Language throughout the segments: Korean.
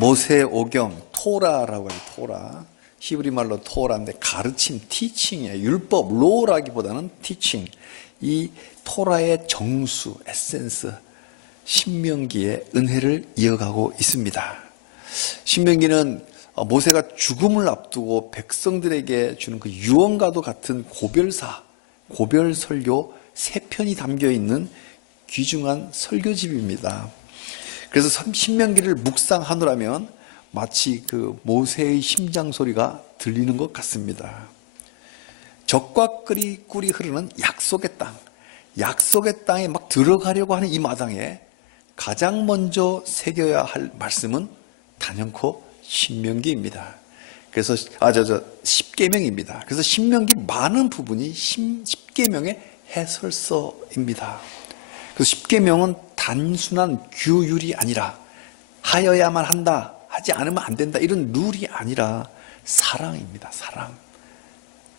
모세오경 토라라고 해요. 토라. 히브리 말로 토라인데 가르침, 티칭이에요. 율법, 로라기보다는 티칭. 이 토라의 정수, 에센스, 신명기의 은혜를 이어가고 있습니다. 신명기는 모세가 죽음을 앞두고 백성들에게 주는 그 유언과도 같은 고별사, 고별설교 3편이 담겨있는 귀중한 설교집입니다. 그래서 신명기를 묵상하노라면 마치 그 모세의 심장 소리가 들리는 것 같습니다. 적과 꿀이 흐르는 약속의 땅, 약속의 땅에 막 들어가려고 하는 이 마당에 가장 먼저 새겨야 할 말씀은 단연코 신명기입니다. 그래서 십계명입니다. 그래서 신명기 많은 부분이 십계명의 해설서입니다. 그래서 십계명은 단순한 규율이 아니라 하여야만 한다, 하지 않으면 안 된다 이런 룰이 아니라 사랑입니다. 사랑.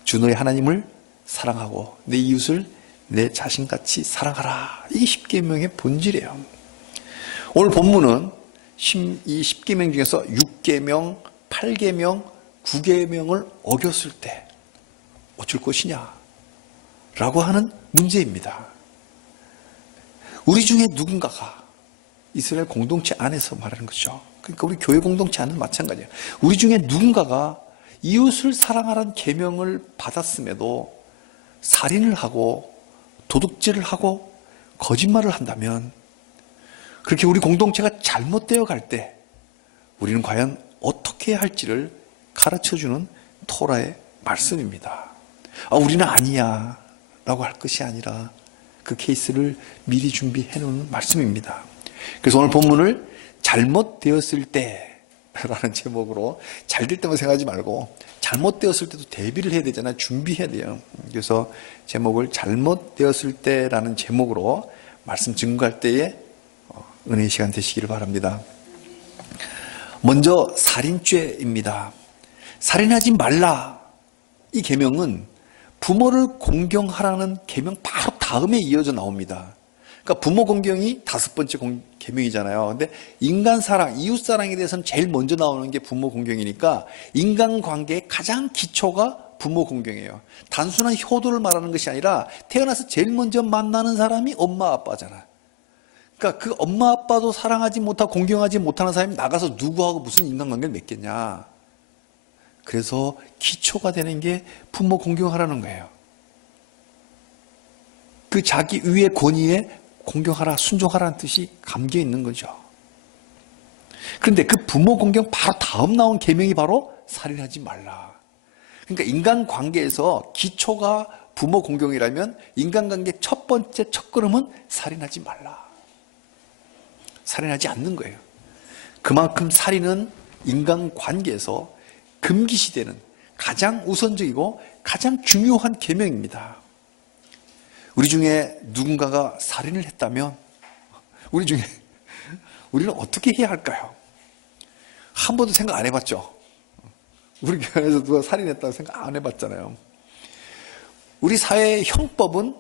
주 너의 하나님을 사랑하고 내 이웃을 내 자신같이 사랑하라. 이게 십계명의 본질이에요. 오늘 본문은 이 십계명 중에서 6계명, 8계명, 9계명을 어겼을 때 어쩔 것이냐 라고 하는 문제입니다. 우리 중에 누군가가 이스라엘 공동체 안에서 말하는 거죠. 그러니까 우리 교회 공동체 안은 마찬가지예요. 우리 중에 누군가가 이웃을 사랑하라는 계명을 받았음에도 살인을 하고 도둑질을 하고 거짓말을 한다면 그렇게 우리 공동체가 잘못되어 갈 때 우리는 과연 어떻게 해야 할지를 가르쳐주는 토라의 말씀입니다. 우리는 아니야 라고 할 것이 아니라 그 케이스를 미리 준비해 놓는 말씀입니다. 그래서 오늘 본문을 잘못되었을 때라는 제목으로 잘 될 때만 생각하지 말고 잘못되었을 때도 대비를 해야 되잖아요. 준비해야 돼요. 그래서 제목을 잘못되었을 때라는 제목으로 말씀 증거할 때에 은혜의 시간 되시기를 바랍니다. 먼저 살인죄입니다. 살인하지 말라. 이 계명은 부모를 공경하라는 계명 바로 다음에 이어져 나옵니다. 그러니까 부모 공경이 5번째 계명이잖아요. 근데 인간 사랑, 이웃 사랑에 대해서는 제일 먼저 나오는 게 부모 공경이니까 인간 관계의 가장 기초가 부모 공경이에요. 단순한 효도를 말하는 것이 아니라 태어나서 제일 먼저 만나는 사람이 엄마 아빠잖아. 그러니까 그 엄마 아빠도 사랑하지 못하고 공경하지 못하는 사람이 나가서 누구하고 무슨 인간관계를 맺겠냐. 그래서 기초가 되는 게 부모 공경하라는 거예요. 그 자기 위의 권위에 공경하라, 순종하라는 뜻이 감겨 있는 거죠. 그런데 그 부모 공경 바로 다음 나온 계명이 바로 살인하지 말라. 그러니까 인간관계에서 기초가 부모 공경이라면 인간관계 첫 번째 첫걸음은 살인하지 말라. 살인하지 않는 거예요. 그만큼 살인은 인간관계에서 금기시되는 가장 우선적이고 가장 중요한 계명입니다. 우리 중에 누군가가 살인을 했다면 우리는 어떻게 해야 할까요? 한 번도 생각 안 해봤죠? 우리 교회에서 누가 살인했다고 생각 안 해봤잖아요. 우리 사회의 형법은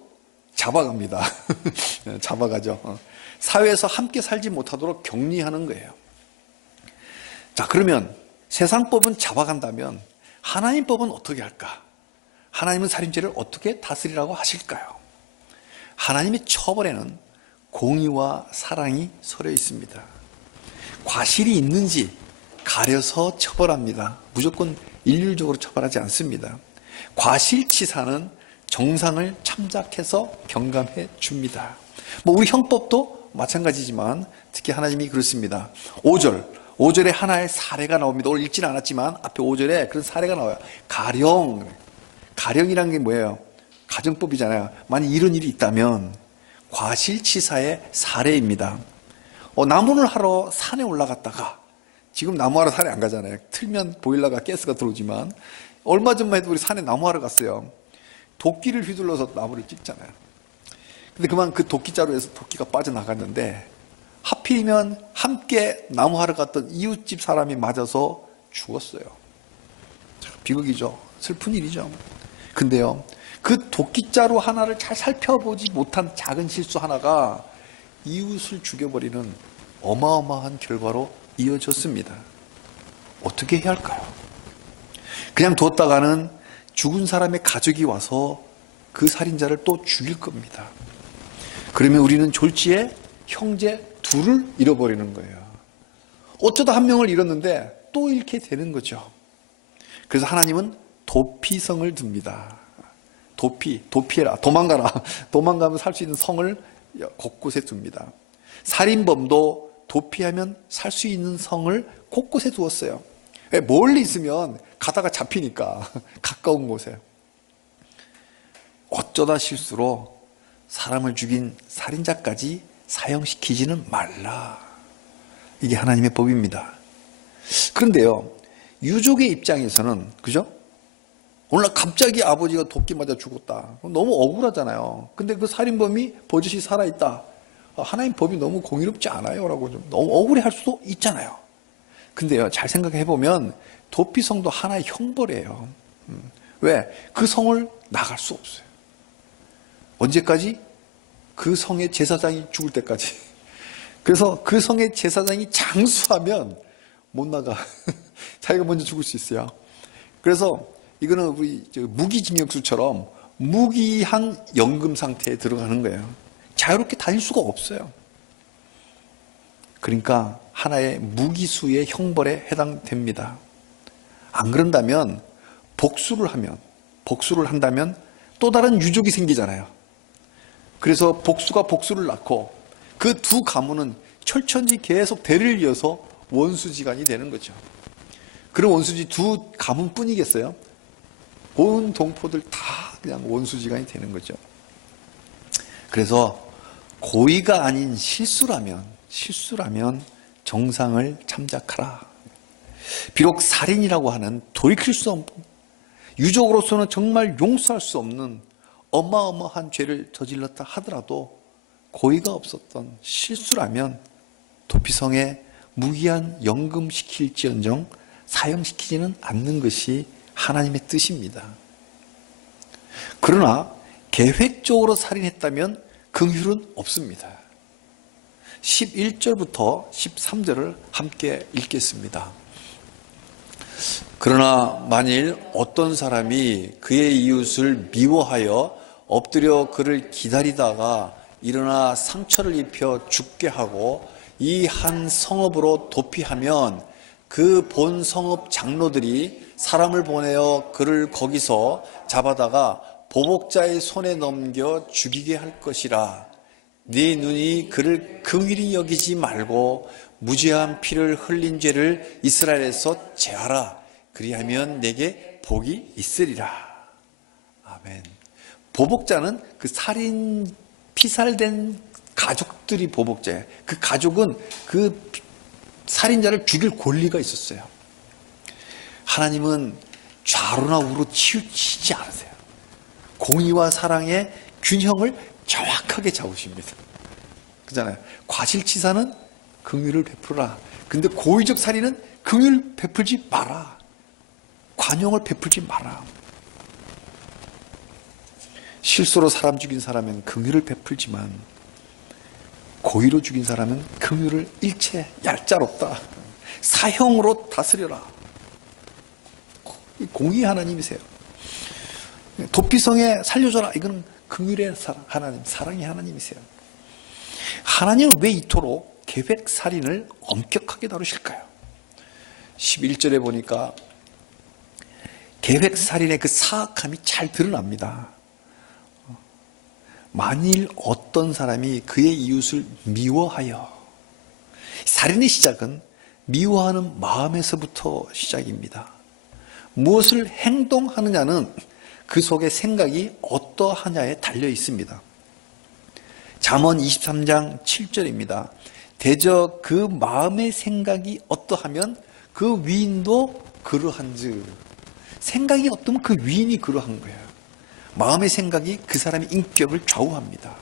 잡아갑니다. 잡아가죠. 사회에서 함께 살지 못하도록 격리하는 거예요. 자, 그러면 세상법은 잡아간다면 하나님법은 어떻게 할까? 하나님은 살인죄를 어떻게 다스리라고 하실까요? 하나님의 처벌에는 공의와 사랑이 서려 있습니다. 과실이 있는지 가려서 처벌합니다. 무조건 일률적으로 처벌하지 않습니다. 과실치사는 정상을 참작해서 경감해 줍니다. 우리 형법도 마찬가지지만 특히 하나님이 그렇습니다. 5절에 하나의 사례가 나옵니다. 오늘 읽지는 않았지만 앞에 5절에 그런 사례가 나와요. 가령이라는 게 뭐예요? 가정법이잖아요. 만약 이런 일이 있다면 과실치사의 사례입니다. 나무를 하러 산에 올라갔다가 지금 나무하러 산에 안 가잖아요. 틀면 보일러가 가스가 들어오지만 얼마 전만 해도 우리 산에 나무하러 갔어요. 도끼를 휘둘러서 나무를 찍잖아요. 근데 그만 그 도끼자루에서 도끼가 빠져나갔는데 하필이면 함께 나무하러 갔던 이웃집 사람이 맞아서 죽었어요. 비극이죠. 슬픈 일이죠. 근데요, 그 도끼자루 하나를 잘 살펴보지 못한 작은 실수 하나가 이웃을 죽여버리는 어마어마한 결과로 이어졌습니다. 어떻게 해야 할까요? 그냥 뒀다가는 죽은 사람의 가족이 와서 그 살인자를 또 죽일 겁니다. 그러면 우리는 졸지에 형제 둘을 잃어버리는 거예요. 어쩌다 한 명을 잃었는데 또 잃게 되는 거죠. 그래서 하나님은 도피성을 둡니다. 도피해라, 도망가라. 도망가면 살 수 있는 성을 곳곳에 둡니다. 살인범도 도피하면 살 수 있는 성을 곳곳에 두었어요. 멀리 있으면 가다가 잡히니까 가까운 곳에. 어쩌다 실수로 사람을 죽인 살인자까지 사형시키지는 말라. 이게 하나님의 법입니다. 그런데요, 유족의 입장에서는, 그죠? 오늘 갑자기 아버지가 도끼 맞아 죽었다. 너무 억울하잖아요. 근데 그 살인범이 버젓이 살아있다. 하나님 법이 너무 공의롭지 않아요? 라고 좀 너무 억울해 할 수도 있잖아요. 근데요, 잘 생각해 보면 도피성도 하나의 형벌이에요. 왜? 그 성을 나갈 수 없어요. 언제까지? 그 성의 제사장이 죽을 때까지. 그래서 그 성의 제사장이 장수하면 못 나가. 자기가 먼저 죽을 수 있어요. 그래서 이거는 우리 무기징역수처럼 무기한 연금 상태에 들어가는 거예요. 자유롭게 다닐 수가 없어요. 그러니까 하나의 무기수의 형벌에 해당됩니다. 안 그런다면 복수를 한다면 또 다른 유족이 생기잖아요. 그래서 복수가 복수를 낳고 그 두 가문은 철천지 계속 대를 이어서 원수지간이 되는 거죠. 그런 원수지 두 가문뿐이겠어요? 온 동포들 다 그냥 원수지간이 되는 거죠. 그래서 고의가 아닌 실수라면 정상을 참작하라. 비록 살인이라고 하는 돌이킬 수 없는, 유족으로서는 정말 용서할 수 없는 어마어마한 죄를 저질렀다 하더라도 고의가 없었던 실수라면 도피성에 무기한 연금시킬지언정 사형시키지는 않는 것이 하나님의 뜻입니다. 그러나 계획적으로 살인했다면 긍휼은 없습니다. 11절부터 13절을 함께 읽겠습니다. 그러나 만일 어떤 사람이 그의 이웃을 미워하여 엎드려 그를 기다리다가 일어나 상처를 입혀 죽게 하고 이 한 성읍으로 도피하면 그 본 성읍 장로들이 사람을 보내어 그를 거기서 잡아다가 보복자의 손에 넘겨 죽이게 할 것이라. 네 눈이 그를 긍휼히 여기지 말고 무죄한 피를 흘린 죄를 이스라엘에서 제하라. 그리하면 내게 복이 있으리라. 아멘. 보복자는 그 피살된 가족들이 보복자예요. 그 가족은 그 살인자를 죽일 권리가 있었어요. 하나님은 좌로나 우로 치우치지 않으세요. 공의와 사랑의 균형을 정확하게 잡으십니다. 그잖아요. 과실치사는 긍휼을 베풀어라. 근데 고의적 살인은 긍휼 베풀지 마라. 관용을 베풀지 마라. 실수로 사람 죽인 사람은 긍휼을 베풀지만 고의로 죽인 사람은 긍휼을 일체 얄짤없다. 사형으로 다스려라. 공의 하나님이세요. 도피성에 살려줘라. 이거는 긍휼의 하나님, 사랑의 하나님이세요. 하나님은 왜 이토록 계획살인을 엄격하게 다루실까요? 11절에 보니까 계획살인의 그 사악함이 잘 드러납니다. 만일 어떤 사람이 그의 이웃을 미워하여, 살인의 시작은 미워하는 마음에서부터 시작입니다. 무엇을 행동하느냐는 그 속에 생각이 어떠하냐에 달려 있습니다. 잠언 23장 7절입니다. 대저 그 마음의 생각이 어떠하면 그 위인도 그러한즉. 생각이 어떠면 그 위인이 그러한 거예요. 마음의 생각이 그 사람의 인격을 좌우합니다.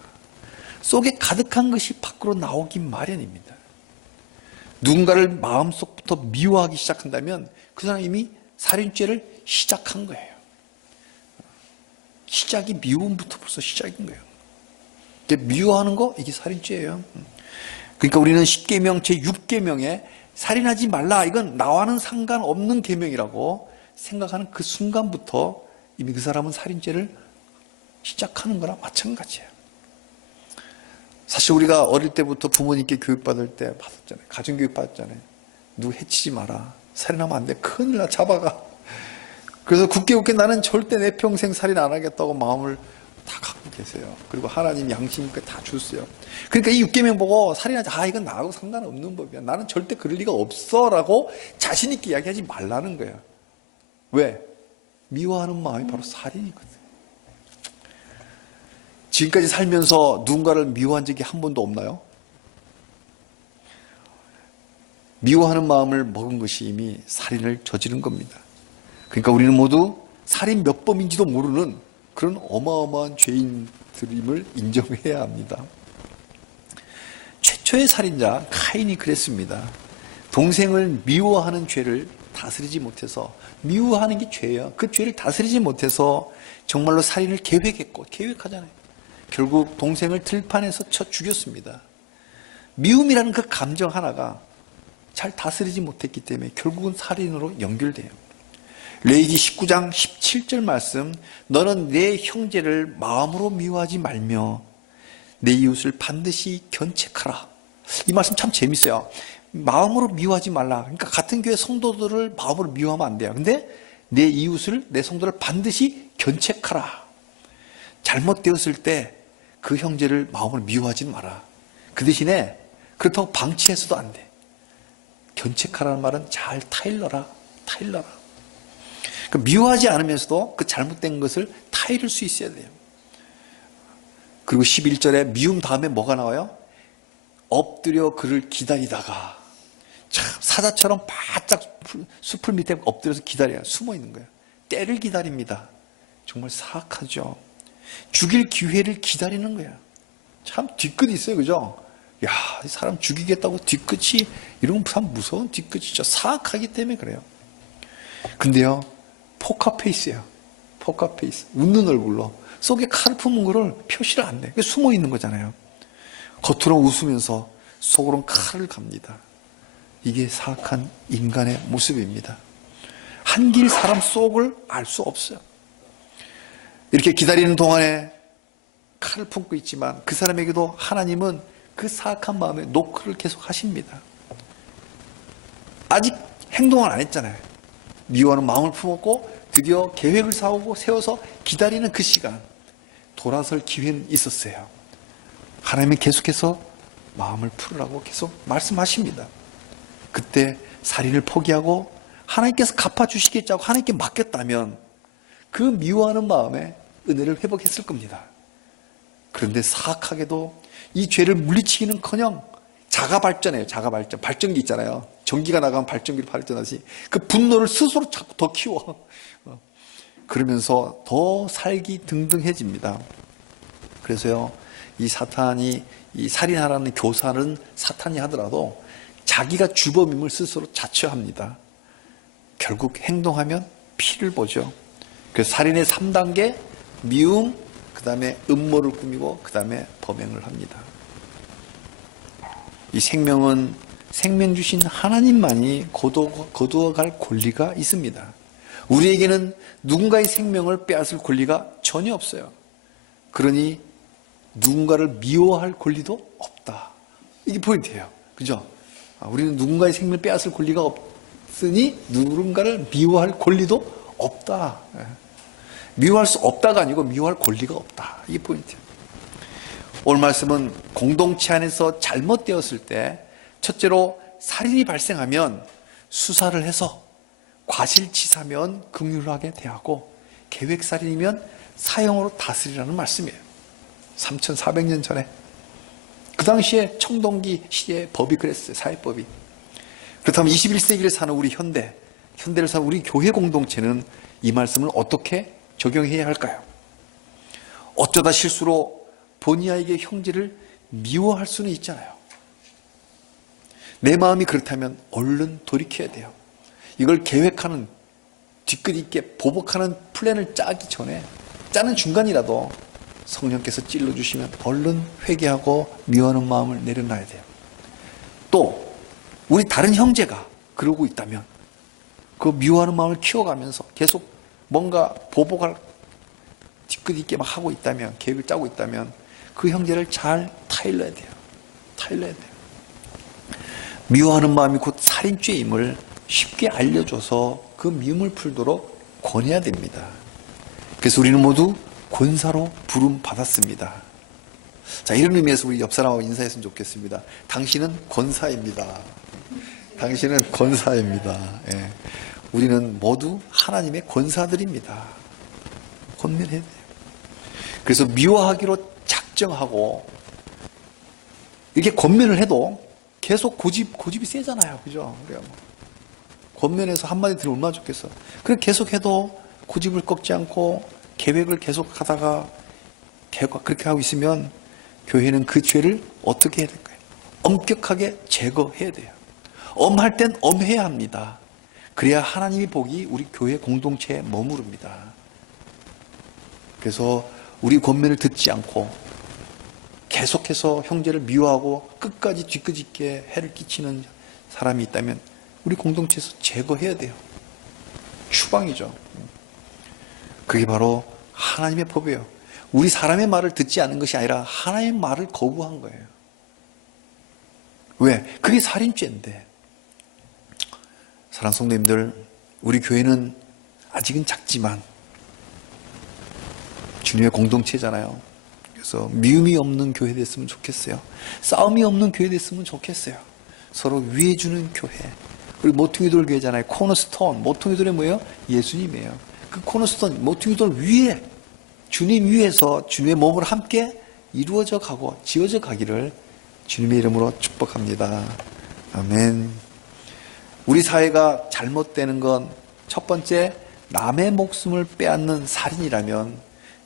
속에 가득한 것이 밖으로 나오기 마련입니다. 누군가를 마음속부터 미워하기 시작한다면 그 사람이 이미 살인죄를 시작한 거예요. 시작이 미움부터 벌써 시작인 거예요. 미워하는 거 이게 살인죄예요. 그러니까 우리는 10계명 제6계명에 살인하지 말라, 이건 나와는 상관없는 계명이라고 생각하는 그 순간부터 이미 그 사람은 살인죄를 시작하는 거랑 마찬가지예요. 사실 우리가 어릴 때부터 부모님께 교육받을 때 받았잖아요. 가정교육 받았잖아요. 누구 해치지 마라, 살인하면 안 돼, 큰일 나, 잡아가. 그래서 굳게 나는 절대 내 평생 살인 안 하겠다고 마음을 다 갖고 계세요. 그리고 하나님 양심있게 다 줬어요. 그러니까 이 육계명 보고 살인하지, 이건 나하고 상관없는 법이야, 나는 절대 그럴 리가 없어 라고 자신있게 이야기하지 말라는 거예요. 왜? 미워하는 마음이 바로 살인이거든. 지금까지 살면서 누군가를 미워한 적이 한 번도 없나요? 미워하는 마음을 먹은 것이 이미 살인을 저지른 겁니다. 그러니까 우리는 모두 살인 몇 범인지도 모르는 그런 어마어마한 죄인들임을 인정해야 합니다. 최초의 살인자 카인이 그랬습니다. 동생을 미워하는 죄를 다스리지 못해서, 미워하는 게 죄예요. 그 죄를 다스리지 못해서 정말로 살인을 계획하잖아요. 결국 동생을 들판에서 쳐 죽였습니다. 미움이라는 그 감정 하나가 잘 다스리지 못했기 때문에 결국은 살인으로 연결돼요. 레위기 19장 17절 말씀, 너는 내 형제를 마음으로 미워하지 말며 내 이웃을 반드시 견책하라. 이 말씀 참 재밌어요. 마음으로 미워하지 말라. 그러니까 같은 교회 성도들을 마음으로 미워하면 안 돼요. 근데 내 이웃을, 내 성도를 반드시 견책하라. 잘못되었을 때 그 형제를 마음으로 미워하지는 마라. 그 대신에 그렇다고 방치해서도 안 돼. 견책하라는 말은 잘 타일러라. 그러니까 미워하지 않으면서도 그 잘못된 것을 타이를 수 있어야 돼요. 그리고 11절에 미움 다음에 뭐가 나와요? 엎드려 그를 기다리다가, 참 사자처럼 바짝 숲을 밑에 엎드려서 기다려요. 숨어 있는 거예요. 때를 기다립니다. 정말 사악하죠. 죽일 기회를 기다리는 거야. 참 뒤끝이 있어요, 그죠? 야, 이 사람 죽이겠다고 뒤끝이, 이런 참 무서운 뒤끝이죠. 사악하기 때문에 그래요. 근데요, 포카페이스예요. 포카페이스. 웃는 얼굴로 속에 칼을 품은 거를 표시를 안 내. 숨어 있는 거잖아요. 겉으로는 웃으면서 속으로는 칼을 갑니다. 이게 사악한 인간의 모습입니다. 한길 사람 속을 알 수 없어요. 이렇게 기다리는 동안에 칼을 품고 있지만 그 사람에게도 하나님은 그 사악한 마음에 노크를 계속 하십니다. 아직 행동을 안 했잖아요. 미워하는 마음을 품었고 드디어 계획을 세워서 기다리는 그 시간, 돌아설 기회는 있었어요. 하나님은 계속해서 마음을 풀으라고 계속 말씀하십니다. 그때 살인을 포기하고 하나님께서 갚아주시겠지 하고 하나님께 맡겼다면 그 미워하는 마음에 은혜를 회복했을 겁니다. 그런데 사악하게도 이 죄를 물리치기는커녕 자가발전해요. 자가발전. 발전기 있잖아요. 전기가 나가면 발전기를 발전하지. 그 분노를 스스로 자꾸 더 키워. 그러면서 더 살기 등등해집니다. 그래서요, 이 사탄이, 이 살인하라는 교사는 사탄이 하더라도 자기가 주범임을 스스로 자처합니다. 결국 행동하면 피를 보죠. 그래서 살인의 3단계, 미움, 그 다음에 음모를 꾸미고 그 다음에 범행을 합니다. 이 생명은 생명 주신 하나님만이 거두어갈 권리가 있습니다. 우리에게는 누군가의 생명을 빼앗을 권리가 전혀 없어요. 그러니 누군가를 미워할 권리도 없다. 이게 포인트예요. 그죠? 우리는 누군가의 생명을 빼앗을 권리가 없으니 누군가를 미워할 권리도 없다. 미워할 수 없다가 아니고 미워할 권리가 없다. 이게 포인트예요. 오늘 말씀은 공동체 안에서 잘못되었을 때 첫째로 살인이 발생하면 수사를 해서 과실치사면 긍휼하게 대하고 계획살인이면 사형으로 다스리라는 말씀이에요. 3400년 전에 그 당시에 청동기 시대의 법이 그랬어요. 사회법이. 그렇다면 21세기를 사는 우리 현대를 사는 우리 교회 공동체는 이 말씀을 어떻게 적용해야 할까요? 어쩌다 실수로 본의 아니게 형제를 미워할 수는 있잖아요. 내 마음이 그렇다면 얼른 돌이켜야 돼요. 이걸 계획하는, 뒤끝 있게 보복하는 플랜을 짜기 전에, 짜는 중간이라도 성령께서 찔러주시면 얼른 회개하고 미워하는 마음을 내려놔야 돼요. 또 우리 다른 형제가 그러고 있다면, 그 미워하는 마음을 키워가면서 계속 뭔가 보복할 뒤끝있게 막 하고 있다면, 계획을 짜고 있다면 그 형제를 잘 타일러야 돼요. 타일러야 돼요. 미워하는 마음이 곧 살인죄임을 쉽게 알려줘서 그 미움을 풀도록 권해야 됩니다. 그래서 우리는 모두 권사로 부름 받았습니다. 자, 이런 의미에서 우리 옆 사람하고 인사했으면 좋겠습니다. 당신은 권사입니다. 당신은 권사입니다. 예. 우리는 모두 하나님의 권사들입니다. 권면해야 돼요. 그래서 미워하기로 작정하고 이렇게 권면을 해도 계속 고집이 세잖아요. 그죠? 그래요. 권면해서 한마디 들으면 얼마나 좋겠어. 그래 계속 해도 고집을 꺾지 않고 계획을 계속 하다가 그렇게 하고 있으면 교회는 그 죄를 어떻게 해야 될까요? 엄격하게 제거해야 돼요. 엄할 땐 엄해야 합니다. 그래야 하나님의 복이 우리 교회 공동체에 머무릅니다. 그래서 우리 권면을 듣지 않고 계속해서 형제를 미워하고 끝까지 뒤끝있게 해를 끼치는 사람이 있다면 우리 공동체에서 제거해야 돼요. 추방이죠. 그게 바로 하나님의 법이에요. 우리 사람의 말을 듣지 않은 것이 아니라 하나님의 말을 거부한 거예요. 왜? 그게 살인죄인데. 사랑하는 성도님들, 우리 교회는 아직은 작지만 주님의 공동체잖아요. 그래서 미움이 없는 교회 됐으면 좋겠어요. 싸움이 없는 교회 됐으면 좋겠어요. 서로 위해주는 교회. 우리 모퉁이돌 교회잖아요. 코너스톤. 모퉁이돌이 뭐예요? 예수님이에요. 그 코너스톤, 모퉁이돌 위에 주님 위에서 주님의 몸을 함께 이루어져 가고 지어져 가기를 주님의 이름으로 축복합니다. 아멘. 우리 사회가 잘못되는 건 첫 번째, 남의 목숨을 빼앗는 살인이라면,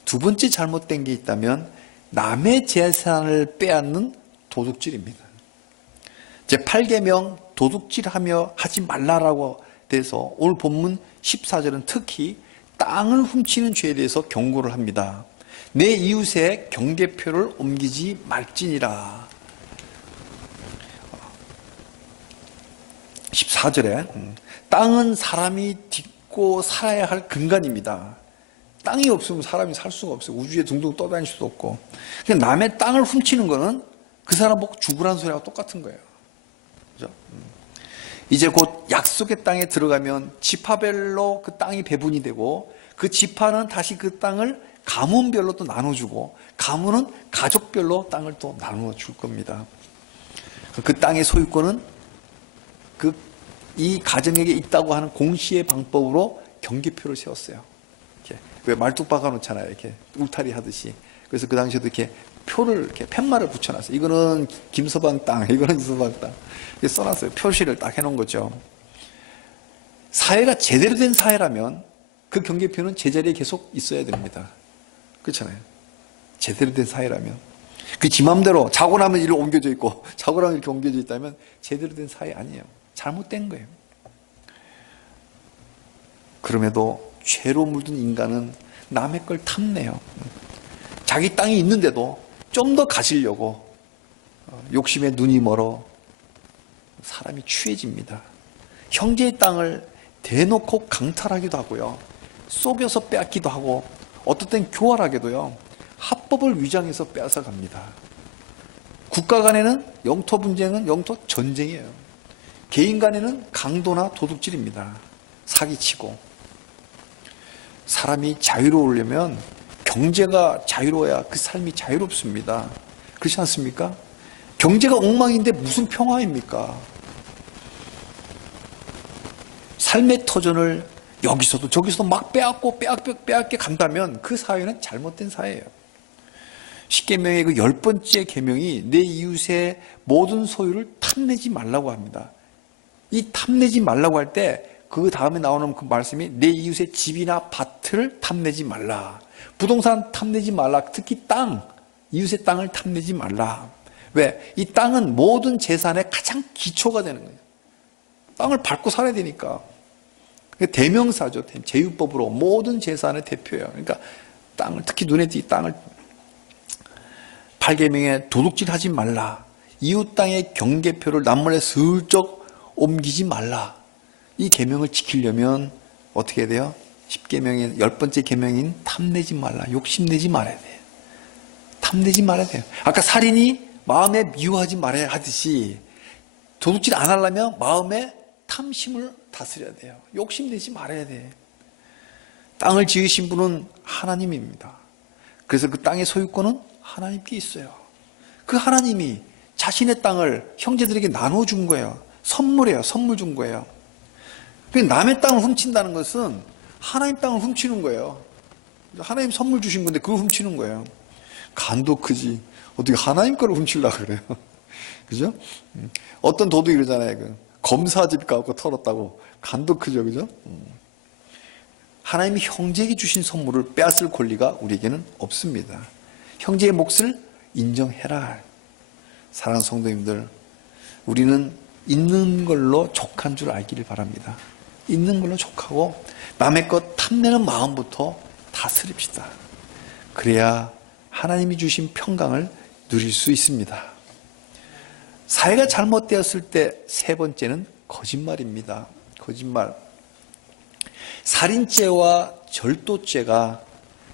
두 번째 잘못된 게 있다면 남의 재산을 빼앗는 도둑질입니다. 제8계명 도둑질하며 하지 말라라고 돼서 오늘 본문 14절은 특히 땅을 훔치는 죄에 대해서 경고를 합니다. 내 이웃의 경계표를 옮기지 말지니라. 14절에 땅은 사람이 딛고 살아야 할 근간입니다. 땅이 없으면 사람이 살 수가 없어요. 우주에 둥둥 떠다닐 수도 없고. 그러니까 남의 땅을 훔치는 거는 그 사람 보고 죽으라는 소리하고 똑같은 거예요. 그죠? 이제 곧 약속의 땅에 들어가면 지파별로 그 땅이 배분이 되고 그 지파는 다시 그 땅을 가문별로 또 나눠주고 가문은 가족별로 땅을 또 나눠줄 겁니다. 그 땅의 소유권은 이 가정에게 있다고 하는 공시의 방법으로 경계표를 세웠어요. 이렇게 왜 말뚝 박아 놓잖아요. 이렇게 울타리 하듯이. 그래서 그 당시에도 이렇게 표를 이렇게 팻말을 붙여놨어요. 이거는 김서방 땅, 이거는 김서방 땅. 이렇게 써놨어요. 표시를 딱 해놓은 거죠. 사회가 제대로 된 사회라면 그 경계표는 제자리에 계속 있어야 됩니다. 그렇잖아요. 제대로 된 사회라면. 그 지 맘대로 자고 나면 이리로 옮겨져 있고 자고 나면 이렇게 옮겨져 있다면 제대로 된 사회 아니에요. 잘못된 거예요. 그럼에도 죄로 물든 인간은 남의 걸 탐내요. 자기 땅이 있는데도 좀 더 가지려고 욕심에 눈이 멀어 사람이 취해집니다. 형제의 땅을 대놓고 강탈하기도 하고요. 속여서 빼앗기도 하고 어떨 땐 교활하게도요. 합법을 위장해서 빼앗아 갑니다. 국가 간에는 영토 분쟁은 영토 전쟁이에요. 개인 간에는 강도나 도둑질입니다. 사기치고. 사람이 자유로우려면 경제가 자유로워야 그 삶이 자유롭습니다. 그렇지 않습니까? 경제가 엉망인데 무슨 평화입니까? 삶의 터전을 여기서도 저기서도 막 빼앗고 빼앗게 간다면 그 사회는 잘못된 사회예요. 십계명의 그 10번째 계명이 내 이웃의 모든 소유를 탐내지 말라고 합니다. 이 탐내지 말라고 할 때 그 다음에 나오는 그 말씀이 내 이웃의 집이나 밭을 탐내지 말라. 부동산 탐내지 말라. 특히 땅, 이웃의 땅을 탐내지 말라. 왜? 이 땅은 모든 재산의 가장 기초가 되는 거예요. 땅을 밟고 살아야 되니까. 대명사죠. 제유법으로 모든 재산의 대표예요. 그러니까 땅을, 특히 눈에 띄 땅을 8계명에 도둑질하지 말라. 이웃 땅의 경계표를 남몰래 슬쩍 옮기지 말라. 이 계명을 지키려면 어떻게 해야 돼요? 10계명의 10번째 계명인 탐내지 말라. 욕심내지 말아야 돼요. 탐내지 말아야 돼요. 아까 살인이 마음에 미워하지 말아야 하듯이 도둑질 안 하려면 마음에 탐심을 다스려야 돼요. 욕심내지 말아야 돼. 땅을 지으신 분은 하나님입니다. 그래서 그 땅의 소유권은 하나님께 있어요. 그 하나님이 자신의 땅을 형제들에게 나눠준 거예요. 선물이에요. 선물 준 거예요. 남의 땅을 훔친다는 것은 하나님 땅을 훔치는 거예요. 하나님 선물 주신 건데 그걸 훔치는 거예요. 간도 크지. 어떻게 하나님 거를 훔치려고 그래요. 그죠? 어떤 도둑이 이러잖아요. 검사집 가고 털었다고. 간도 크죠. 그죠? 하나님이 형제에게 주신 선물을 빼앗을 권리가 우리에게는 없습니다. 형제의 몫을 인정해라. 사랑하는 성도님들, 우리는 있는 걸로 족한 줄 알기를 바랍니다. 있는 걸로 족하고 남의 것 탐내는 마음부터 다스립시다. 그래야 하나님이 주신 평강을 누릴 수 있습니다. 사회가 잘못되었을 때 세 번째는 거짓말입니다. 거짓말. 살인죄와 절도죄가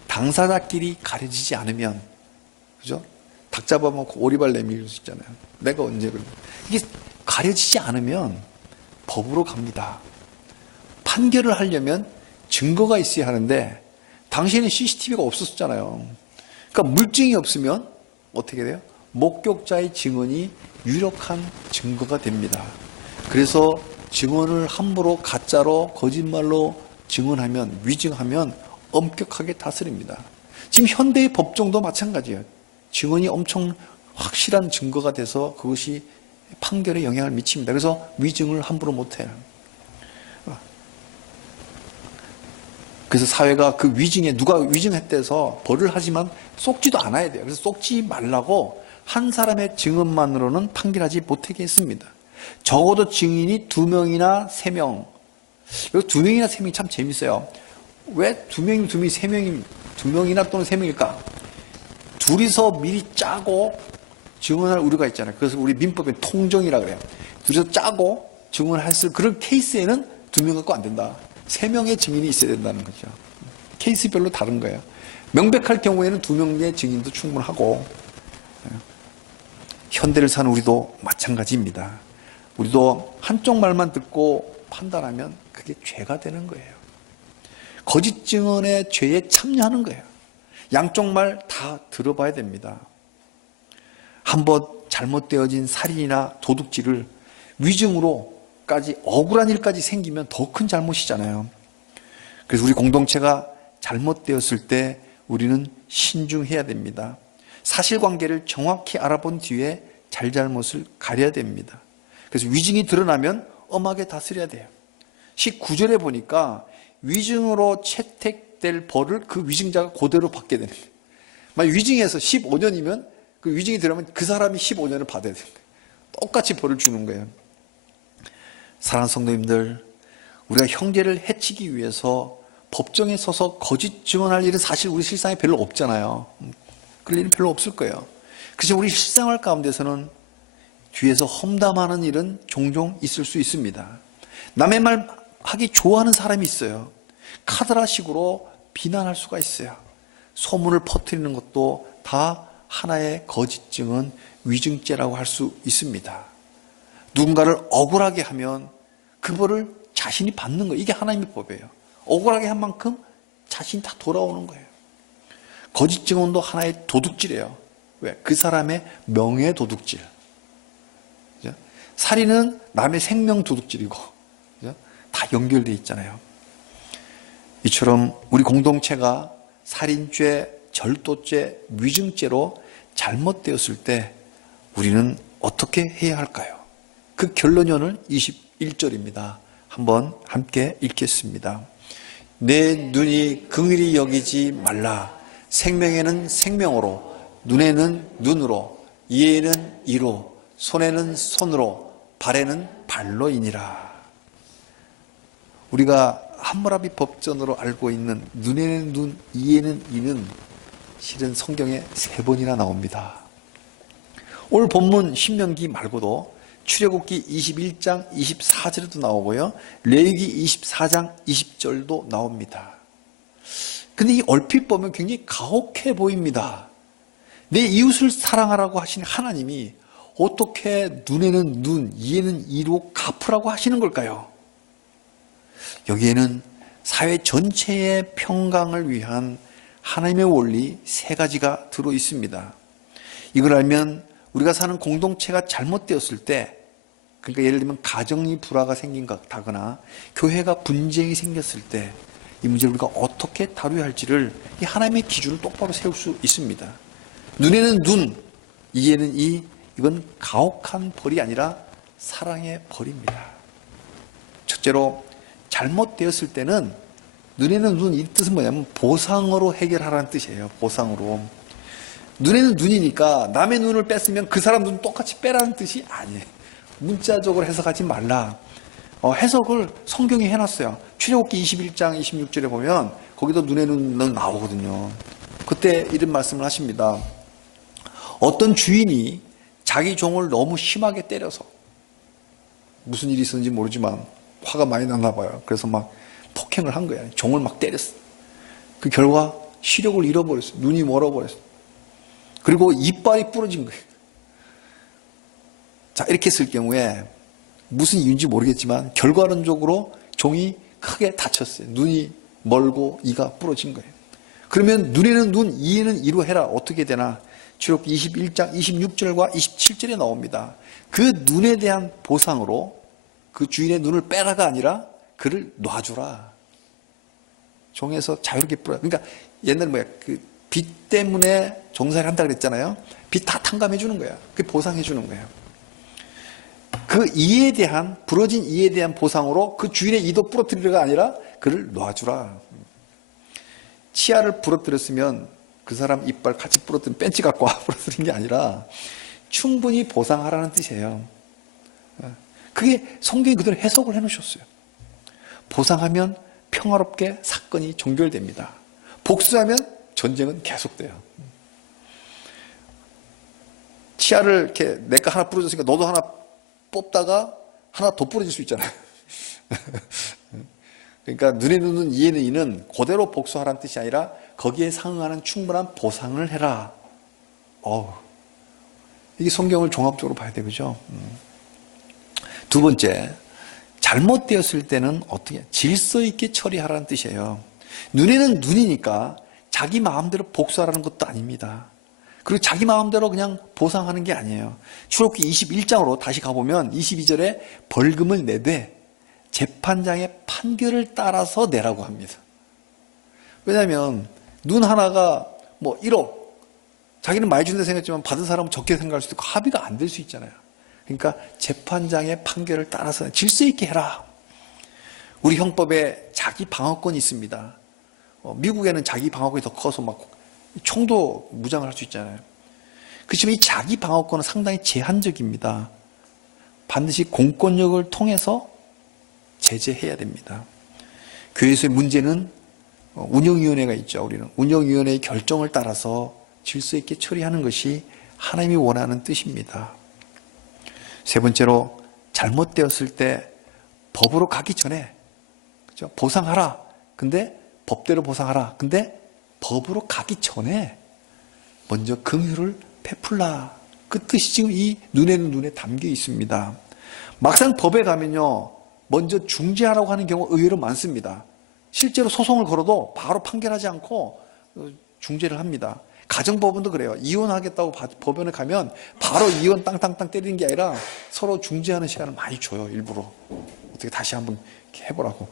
당사자끼리 가려지지 않으면, 그죠? 닭 잡아먹고 오리발 내밀 수 있잖아요. 내가 언제 그래. 이게 가려지지 않으면 법으로 갑니다. 판결을 하려면 증거가 있어야 하는데 당시에는 CCTV가 없었잖아요. 그러니까 물증이 없으면 어떻게 돼요? 목격자의 증언이 유력한 증거가 됩니다. 그래서 증언을 함부로 가짜로 거짓말로 증언하면, 위증하면 엄격하게 다스립니다. 지금 현대의 법정도 마찬가지예요. 증언이 엄청 확실한 증거가 돼서 그것이 판결에 영향을 미칩니다. 그래서 위증을 함부로 못해요. 그래서 사회가 그 위증에 누가 위증했대서 벌을 하지만 속지도 않아야 돼요. 그래서 속지 말라고 한 사람의 증언만으로는 판결하지 못하게 했습니다. 적어도 증인이 2명이나 3명. 여기 2명이나 3명이 참 재밌어요. 왜 2명이 3명이 2명이나 또는 3명일까? 둘이서 미리 짜고 증언할 우려가 있잖아요. 그래서 우리 민법에 통정이라 그래요. 둘이서 짜고 증언했을 그런 케이스에는 2명 갖고 안 된다. 3명의 증인이 있어야 된다는 거죠. 케이스별로 다른 거예요. 명백할 경우에는 2명의 증인도 충분하고, 현대를 사는 우리도 마찬가지입니다. 우리도 한쪽 말만 듣고 판단하면 그게 죄가 되는 거예요. 거짓 증언의 죄에 참여하는 거예요. 양쪽 말 다 들어봐야 됩니다. 한번 잘못되어진 살인이나 도둑질을 위증으로까지 억울한 일까지 생기면 더 큰 잘못이잖아요. 그래서 우리 공동체가 잘못되었을 때 우리는 신중해야 됩니다. 사실관계를 정확히 알아본 뒤에 잘잘못을 가려야 됩니다. 그래서 위증이 드러나면 엄하게 다스려야 돼요. 19절에 보니까 위증으로 채택될 벌을 그 위증자가 그대로 받게 되는 거예요. 만약 위증해서 15년이면 그 위증이 들어가면 그 사람이 15년을 받아야 되는 거예요. 똑같이 벌을 주는 거예요. 사랑하는 성도님들, 우리가 형제를 해치기 위해서 법정에 서서 거짓 증언할 일은 사실 우리 실상에 별로 없잖아요. 그럴 일은 별로 없을 거예요. 그래서 우리 실생활 가운데서는 뒤에서 험담하는 일은 종종 있을 수 있습니다. 남의 말 하기 좋아하는 사람이 있어요. 카드라식으로 비난할 수가 있어요. 소문을 퍼뜨리는 것도 다 하나의 거짓 증언, 위증죄라고 할 수 있습니다. 누군가를 억울하게 하면 그 벌을 자신이 받는 거예요. 이게 하나님의 법이에요. 억울하게 한 만큼 자신이 다 돌아오는 거예요. 거짓 증언도 하나의 도둑질이에요. 왜? 그 사람의 명예 도둑질. 그죠? 살인은 남의 생명 도둑질이고, 그죠? 다 연결되어 있잖아요. 이처럼 우리 공동체가 살인죄, 절도죄, 위증죄로 잘못되었을 때 우리는 어떻게 해야 할까요? 그 결론이 오늘 21절입니다. 한번 함께 읽겠습니다. 내 눈이 긍휼히 여기지 말라. 생명에는 생명으로, 눈에는 눈으로, 이에는 이로, 손에는 손으로, 발에는 발로이니라. 우리가 함무라비 법전으로 알고 있는 눈에는 눈, 이에는 이는 실은 성경에 3번이나 나옵니다. 오늘 본문 신명기 말고도 출애굽기 21장 24절에도 나오고요. 레위기 24장 20절도 나옵니다. 근데 이 얼핏 보면 굉장히 가혹해 보입니다. 내 이웃을 사랑하라고 하신 하나님이 어떻게 눈에는 눈, 이에는 이로 갚으라고 하시는 걸까요? 여기에는 사회 전체의 평강을 위한 하나님의 원리 세 가지가 들어 있습니다. 이걸 알면 우리가 사는 공동체가 잘못되었을 때, 그러니까 예를 들면 가정이 불화가 생긴다거나 교회가 분쟁이 생겼을 때 이 문제를 우리가 어떻게 다루어야 할지를 이 하나님의 기준을 똑바로 세울 수 있습니다. 눈에는 눈, 이에는 이, 이건 가혹한 벌이 아니라 사랑의 벌입니다. 첫째로 잘못되었을 때는 눈에는 눈, 이 뜻은 뭐냐면 보상으로 해결하라는 뜻이에요. 보상으로. 눈에는 눈이니까 남의 눈을 뺐으면 그 사람 눈 똑같이 빼라는 뜻이 아니에요. 문자적으로 해석하지 말라. 해석을 성경이 해놨어요. 출애굽기 21장 26절에 보면 거기도 눈에는 눈 나오거든요. 그때 이런 말씀을 하십니다. 어떤 주인이 자기 종을 너무 심하게 때려서, 무슨 일이 있었는지 모르지만 화가 많이 났나 봐요. 그래서 막 폭행을 한 거야. 종을 막 때렸어. 그 결과 시력을 잃어버렸어. 눈이 멀어버렸어. 그리고 이빨이 부러진 거예요. 자, 이렇게 했을 경우에 무슨 이유인지 모르겠지만 결과론적으로 종이 크게 다쳤어요. 눈이 멀고 이가 부러진 거예요. 그러면 눈에는 눈, 이에는 이로 해라. 어떻게 되나? 출애굽기 21장 26절과 27절에 나옵니다. 그 눈에 대한 보상으로 그 주인의 눈을 빼라가 아니라 그를 놔주라. 종에서 자유롭게 뿌려. 그러니까 옛날에 뭐야, 그 빚 때문에 종살이 한다 그랬잖아요. 빚 다 탕감해 주는 거야. 그게 보상해 주는 거예요. 그 이에 대한, 부러진 이에 대한 보상으로 그 주인의 이도 부러뜨리려가 아니라 그를 놔주라. 치아를 부러뜨렸으면 그 사람 이빨 같이 부러뜨린 벤치 갖고 와 부러뜨린 게 아니라 충분히 보상하라는 뜻이에요. 그게 성경이 그대로 해석을 해 놓으셨어요. 보상하면 평화롭게 사건이 종결됩니다. 복수하면 전쟁은 계속돼요. 치아를 이렇게 내가 하나 부러졌으니까 너도 하나 뽑다가 하나 더 부러질 수 있잖아요. 그러니까 눈에는 눈, 이에는 이는 그대로 복수하라는 뜻이 아니라 거기에 상응하는 충분한 보상을 해라. 이게 성경을 종합적으로 봐야 되죠. 두 번째, 잘못되었을 때는 어떻게 질서 있게 처리하라는 뜻이에요. 눈에는 눈이니까 자기 마음대로 복수하라는 것도 아닙니다. 그리고 자기 마음대로 그냥 보상하는 게 아니에요. 출애굽기 21장으로 다시 가보면 22절에 벌금을 내되 재판장의 판결을 따라서 내라고 합니다. 왜냐하면 눈 하나가 뭐 1억, 자기는 많이 준다 생각했지만 받은 사람은 적게 생각할 수도 있고 합의가 안 될 수 있잖아요. 그러니까 재판장의 판결을 따라서 질서 있게 해라. 우리 형법에 자기 방어권이 있습니다. 미국에는 자기 방어권이 더 커서 막 총도 무장을 할 수 있잖아요. 그렇지만 이 자기 방어권은 상당히 제한적입니다. 반드시 공권력을 통해서 제재해야 됩니다. 교회에서의 문제는 운영위원회가 있죠. 우리는 운영위원회의 결정을 따라서 질서 있게 처리하는 것이 하나님이 원하는 뜻입니다. 세 번째로, 잘못되었을 때 법으로 가기 전에, 그렇죠? 보상하라. 근데 법대로 보상하라. 근데 법으로 가기 전에 먼저 긍휼을 베풀라. 그 뜻이 지금 이 눈에는 눈에 담겨 있습니다. 막상 법에 가면요, 먼저 중재하라고 하는 경우가 의외로 많습니다. 실제로 소송을 걸어도 바로 판결하지 않고 중재를 합니다. 가정법원도 그래요. 이혼하겠다고 법원에 가면 바로 이혼 땅땅땅 때리는 게 아니라 서로 중재하는 시간을 많이 줘요. 일부러. 어떻게 다시 한번 해보라고.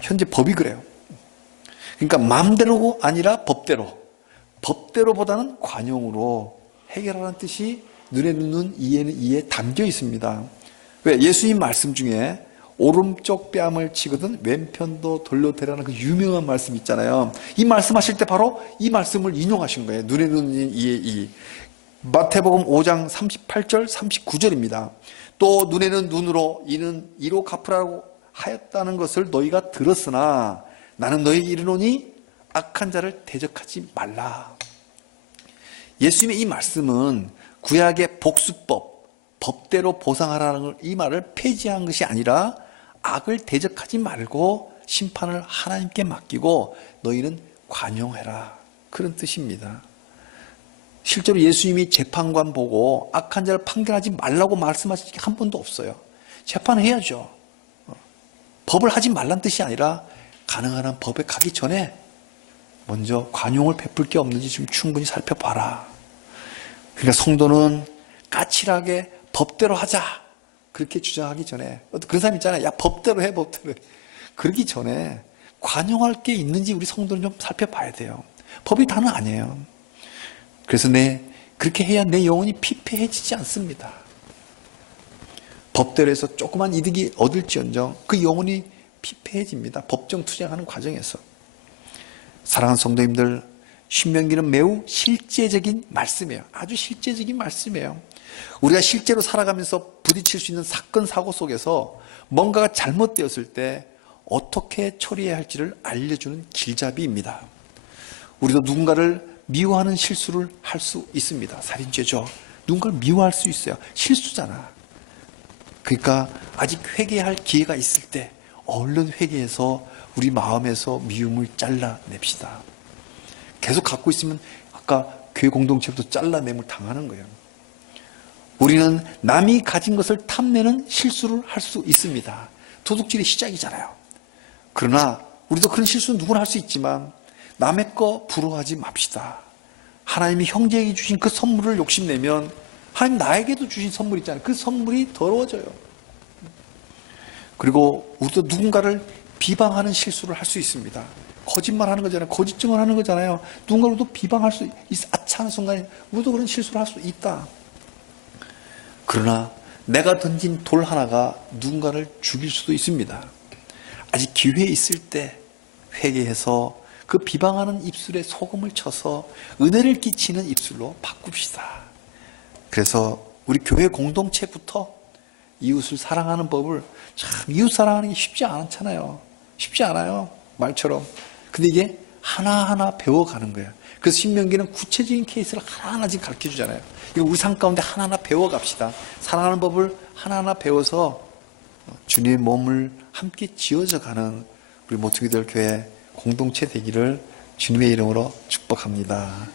현재 법이 그래요. 그러니까 마음대로가 아니라 법대로. 법대로보다는 관용으로 해결하라는 뜻이 눈에는 눈, 이에는 이에 담겨 있습니다. 왜? 예수님 말씀 중에 오른쪽 뺨을 치거든 왼편도 돌려대라는 그 유명한 말씀 있잖아요. 이 말씀하실 때 바로 이 말씀을 인용하신 거예요. 눈에는 눈, 이에 이. 마태복음 5장 38절 39절입니다. 또 눈에는 눈으로, 이는 이로 갚으라고 하였다는 것을 너희가 들었으나 나는 너희에게 이르노니 악한 자를 대적하지 말라. 예수님의 이 말씀은 구약의 복수법, 법대로 보상하라는 이 말을 폐지한 것이 아니라 악을 대적하지 말고 심판을 하나님께 맡기고 너희는 관용해라. 그런 뜻입니다. 실제로 예수님이 재판관 보고 악한 자를 판결하지 말라고 말씀하신 게 한 번도 없어요. 재판해야죠. 법을 하지 말란 뜻이 아니라 가능한 한 법에 가기 전에 먼저 관용을 베풀 게 없는지 좀 충분히 살펴봐라. 그러니까 성도는 까칠하게 법대로 하자 그렇게 주장하기 전에, 그런 사람 있잖아요. 야, 법대로 해, 법대로 해. 그러기 전에 관용할 게 있는지 우리 성도는 좀 살펴봐야 돼요. 법이 다는 아니에요. 그래서 그렇게 해야 내 영혼이 피폐해지지 않습니다. 법대로 해서 조그만 이득이 얻을지언정 그 영혼이 피폐해집니다. 법정 투쟁하는 과정에서. 사랑하는 성도님들, 신명기는 매우 실제적인 말씀이에요. 아주 실제적인 말씀이에요. 우리가 실제로 살아가면서 부딪힐 수 있는 사건, 사고 속에서 뭔가가 잘못되었을 때 어떻게 처리해야 할지를 알려주는 길잡이입니다. 우리도 누군가를 미워하는 실수를 할 수 있습니다. 살인죄죠. 누군가를 미워할 수 있어요. 실수잖아. 그러니까 아직 회개할 기회가 있을 때 얼른 회개해서 우리 마음에서 미움을 잘라냅시다. 계속 갖고 있으면 아까 교회 공동체부터 잘라냄을 당하는 거예요. 우리는 남이 가진 것을 탐내는 실수를 할 수 있습니다. 도둑질의 시작이잖아요. 그러나 우리도 그런 실수는 누구나 할 수 있지만 남의 거 부러워하지 맙시다. 하나님이 형제에게 주신 그 선물을 욕심내면 하나님 나에게도 주신 선물 있잖아요. 그 선물이 더러워져요. 그리고 우리도 누군가를 비방하는 실수를 할 수 있습니다. 거짓말하는 거잖아요. 거짓증을 하는 거잖아요. 누군가를 또 비방할 수 있어. 아차하는 순간에 우리도 그런 실수를 할 수 있다. 그러나 내가 던진 돌 하나가 누군가를 죽일 수도 있습니다. 아직 기회 있을 때 회개해서 그 비방하는 입술에 소금을 쳐서 은혜를 끼치는 입술로 바꿉시다. 그래서 우리 교회 공동체부터 이웃을 사랑하는 법을, 참 이웃 사랑하는 게 쉽지 않잖아요. 쉽지 않아요. 말처럼. 근데 이게 하나하나 배워가는 거예요. 그래서 신명기는 구체적인 케이스를 하나하나씩 가르쳐 주잖아요. 이거 우리 삶 가운데 하나하나 배워갑시다. 사랑하는 법을 하나하나 배워서 주님의 몸을 함께 지어져 가는 우리 모퉁이들 교회 공동체 되기를 주님의 이름으로 축복합니다.